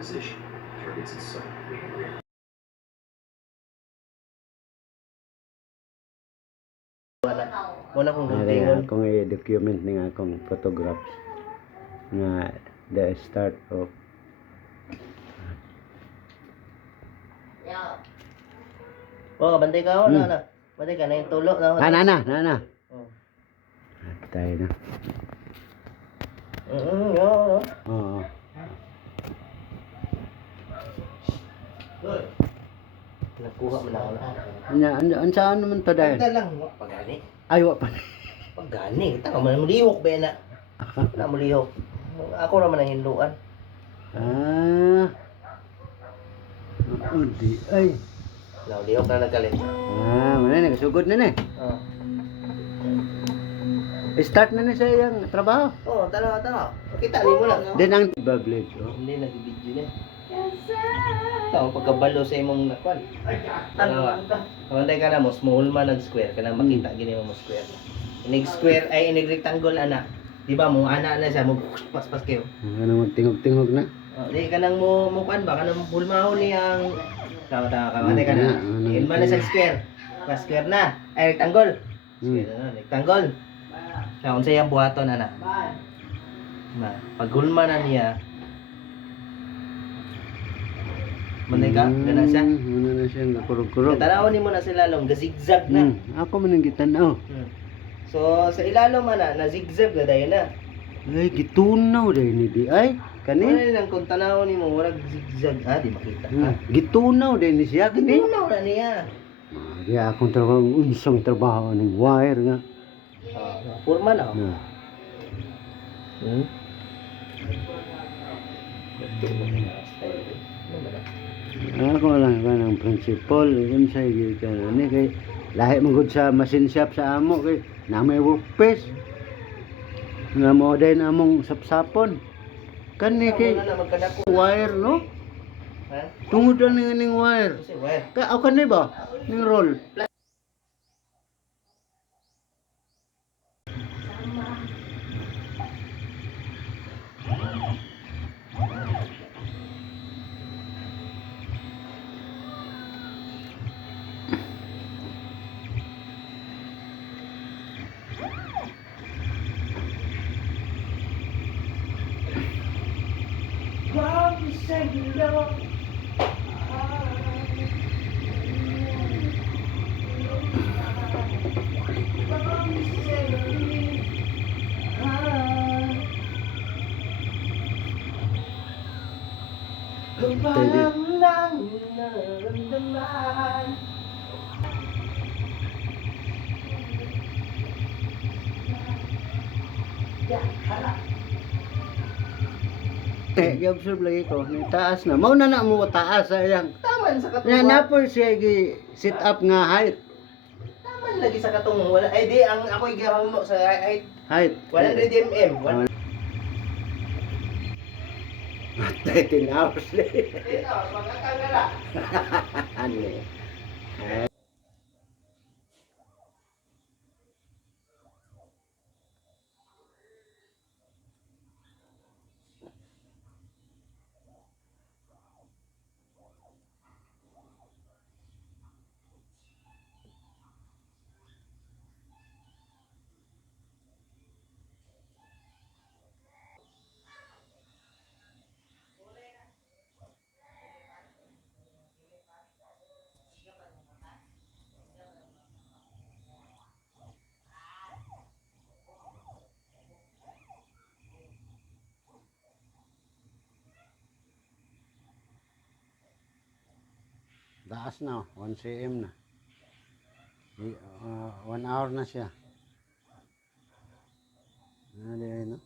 Position. Targets in sight. Wala kong Nga guntingon. akong i-document ng akong photographs nga the start of Bantay ka ako na. Bantay ka na yung tulo na. nana. Oh. Tayo na. No. Oo. Nakuha mo na ako na. Saan naman to dahil? Pagda lang, pagani. Ay, wa pa. Pagani, kita ka man mulihok ba na. Na mulihok. Ako naman ang hinduan. Ah. Udi. Ay. Na lihok na nagkalit. Mana na kasugod na na. Oh. Start na sa iyang trabaho. Oh, tara. Kita ni mo lang. Then ang village, oh. Hindi nag-video na. Tao pagkabalo sa imong nakwan. Bantay ka na mo small man nag-square kana makita gini mo square. Inig square ay inig rectangle ana. Di ba mo ana na siya mo pas kayo. Ano magtingog-tingog na. Di ka nang mo kuan ba kanang bulmahon ni ang tawa ka bantay ka na. Yun man na sa square. Pas square na. Ay rectangle. Square na rectangle. Sa unsa yang buhaton ana. Pagulma na niya. Manay ka, gana siya. Ano na siya nakurog-kurog. Tanawon nimo na sila long zigzag na. Ako man ang gitanaw. So sa ilalom na zigzag na dayon na. Ay, gitunaw dahil ni di ay. Ano Kani? lang kung tanawon nimo wala zigzag di makita. Gitunaw dahil ni siya. Kani? Tunaw na niya. Di akong trabaho, unsang trabaho ng wire nga. Purma na. Na. Ako lang ka ng principal, kung sa ka ni kay lahi magud sa machine shop sa amo kay na may workpiece. Nga mo din among sapsapon. Kani kay wire no? Ha? Tungod na ning wire. Kasi wire. Ka ako kanay ba? Ning roll. Parang lang naramdaman. I-observe lagi ko, ni taas na. Mao na mo taas sayang. Taman sa Na katungan. napol siya gi sit up nga height. Taman lagi sa katungan. Wala ay di ang ako igawang mo sa height Height. 100 mm. 13 hours lagi. Ito, magkakagala. Ano? Taas na, 1 cm na. 1 hour na siya. Ano di ay no?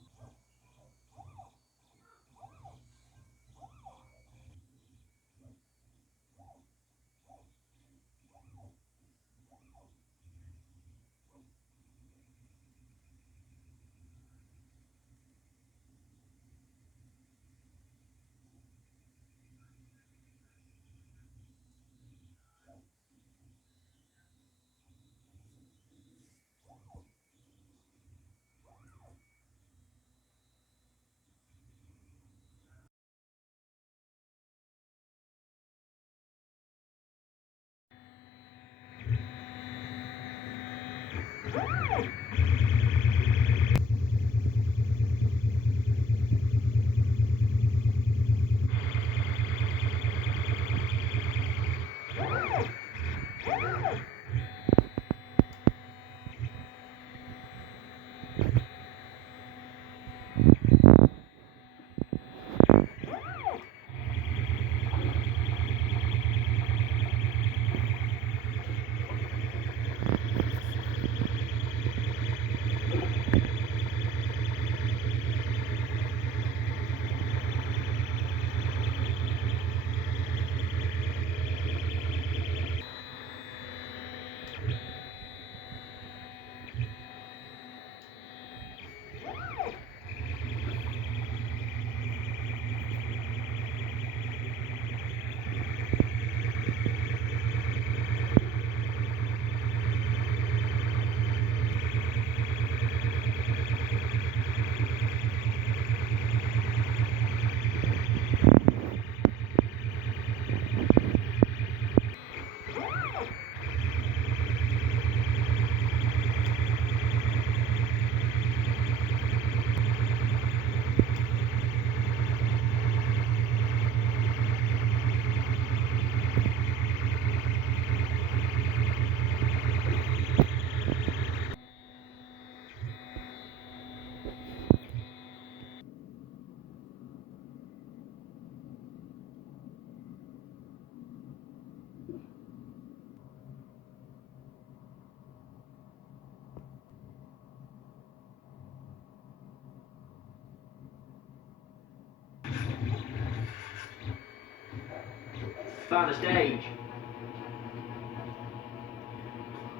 Find the stage.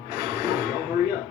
Don't hurry up.